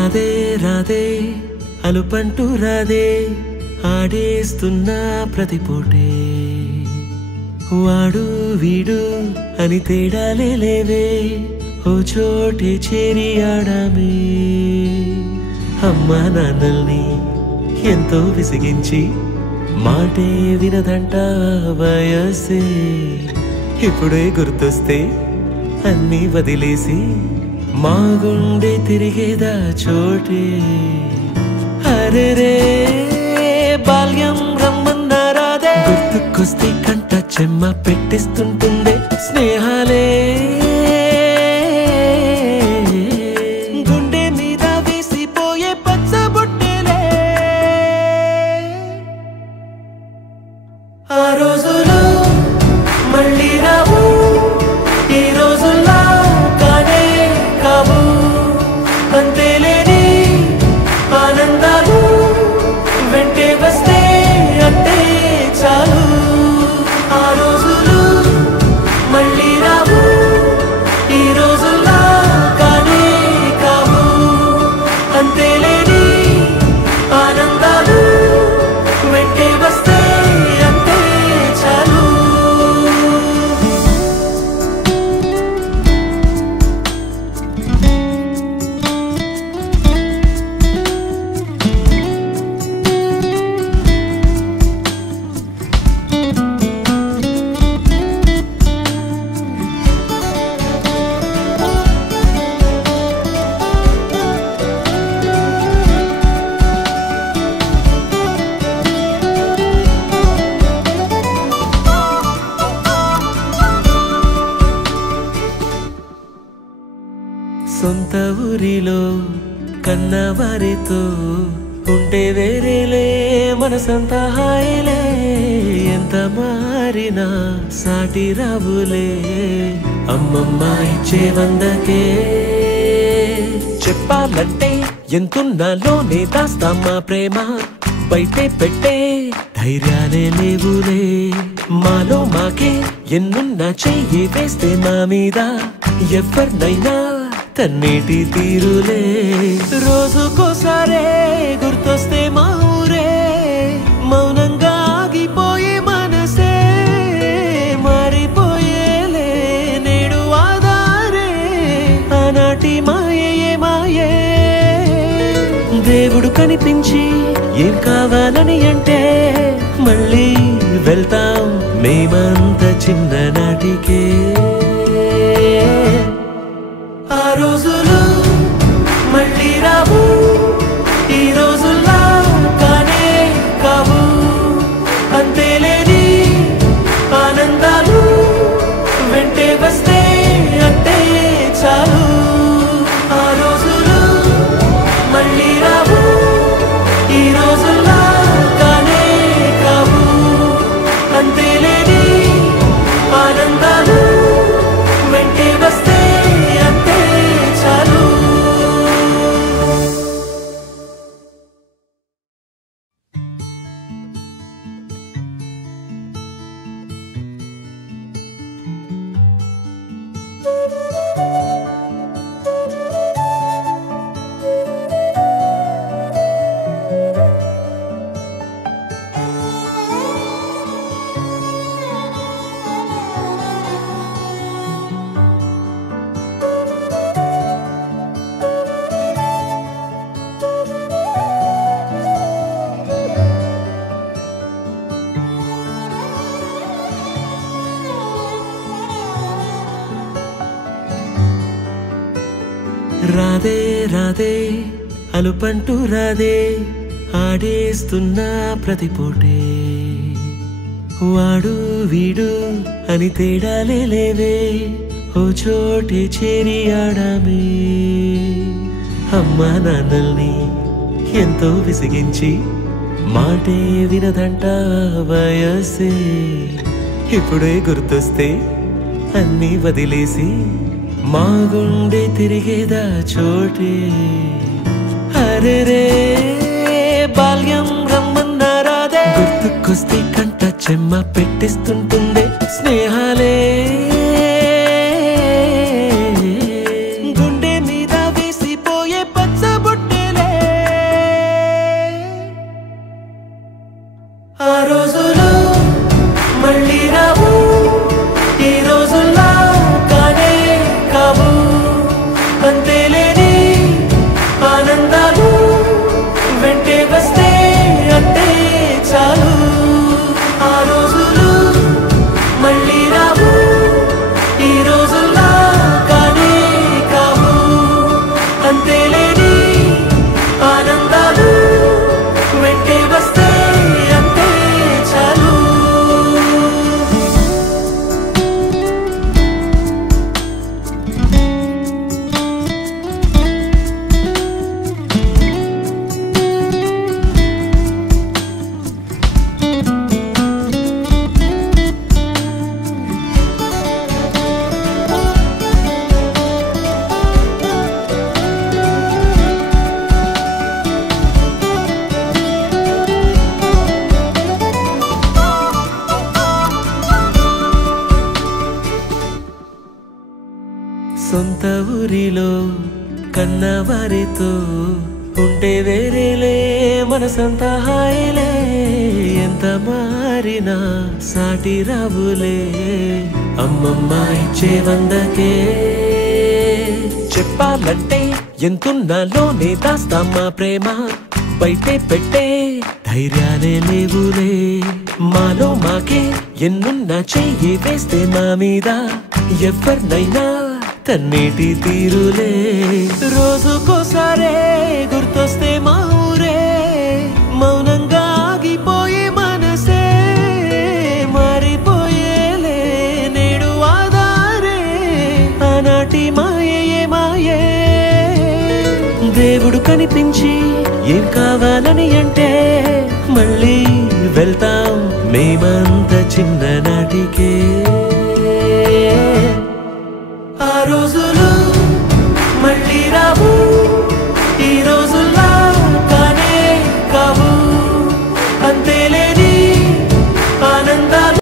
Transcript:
రాధే రాధే అలుపంటూ రాధే ఆడేస్తున్నా ప్రతిపూటే వాడు వీడు అని తేడాలే లేవే ఓ చోటే చేరి ఆడామే అమ్మా నాన్నల్ని ఎంతో విసిగించి మాటే వినదంట వయసే ఇప్పుడే గుర్తొస్తే అన్నీ వదిలేసి మా గుండె తిరిగేదా చోటే అరే రే బాల్యం రమ్మన్నారాదే గుర్తుకొస్తే కంట చెమ్మ పెట్టిస్తుంటుందే స్నేహాలే గుండె మీద వేసిపోయే పచ్చబొట్టెలే ఆ రోజులు మళ్ళీ రావు ఈ రోజుల్లా కానే కావు అంతేలేని ఆనందాలు వెంటే వస్తే అంతే చాలు ఆ రోజులు మళ్ళీ రావు ఈ రోజుల్లా కానే కావు అంతేలేని ఆనందాలు వెంటే వస్తే అంతే చాలు సొంత ఊరిలో కన్నవారితో ఉంటే వేరేలే మనసంత హాయిలే ఎంత మారినా సాటి రావులే అమ్మమ్మ ఇచ్చే వందకే చెప్పాలంటే ఎంతున్నాలోనే దాస్తామా ప్రేమ బయటే పెట్టే ధైర్యాలే లేవులే మాలో మాకే ఎన్నున్నా చెయ్యి వేస్తే మా మీద ఎవరినైనా తన్నేటి తీరులే రోజుకోసారే గుర్తొస్తే మా ఊరే మౌనంగా ఆగిపోయే మనసే మారిపోయేలే నేడు ఆధారే ఆనాటి మాయే మాయే దేవుడు కనిపించి ఏం కావాలని అంటే మళ్ళీ వెళ్తాం మేమంత చిన్ననాటికే ఆ రోజులు మళ్ళీ రావు ఈ రోజుల్లా కానే కావు అంతేలేని ఆనందాలు వెంటే వస్తే అంతే చాలు ఆ రోజులు మళ్ళీ రావు ఈ రోజుల్లా కానే కావు అంతేలేని ఆనందాలు వెంటే వస్తే అంతే చాలు రాధే రాధే అలుపంటూ రాధే ఆడేస్తున్నా ప్రతిపూటే వాడు వీడు అని తేడాలే లేవే ఓ చోటే చేరి ఆడామే అమ్మా నాన్నల్ని ఎంతో విసిగించి మాటే వినదంట వయసే ఇప్పుడే గుర్తొస్తే అన్నీ వదిలేసి మా గుండె తిరిగేదా చోటే అరే రే బాల్యం రమ్మన్నారాదే గుర్తుకొస్తే కంట చెమ్మ పెట్టిస్తుంటుందే స్నేహాలే గుండె మీద వేసిపోయే పచ్చబొట్టె ఆ రోజులు మళ్ళీ రావు, ఈ రోజుల్లా కానే కావు. అంతేలేని ఆనందాలు వెంటే వస్తే అంతే చాలు. ఆ రోజులు మళ్ళీ రావు, ఈ రోజుల్లా కానే కావు. అంతేలేని ఆనందాలు వెంటే వస్తే అంతే చాలు. సొంత ఊరిలో కన్నవారితో ఉంటే వేరేలే మనసంత హాయిలే. ఎంత మారినా సాటి రావులే అమ్మమ్మ ఇచ్చే వందకే. చెప్పాలంటే ఎంతున్నాలోనే దాస్తామా ప్రేమ, బయటే పెట్టే ధైర్యాలే లేవులే. మాలో మాకే ఎన్నున్నా చెయ్యి వేస్తే మా మీద ఎవరినైనా తన్నేటి తీరులే. రోజుకోసారే గుర్తొస్తే మా ఊరే, మౌనంగా ఆగిపోయే మనసే మారిపోయేలే నేడు ఆధారే. ఆనాటి మాయే మాయే, దేవుడు కనిపించి ఏం కావాలని అంటే మళ్ళీ వెళ్తాం మేమంత చిన్ననాటికే. ఆ రోజులు మళ్ళీ రావు, ఈ రోజులు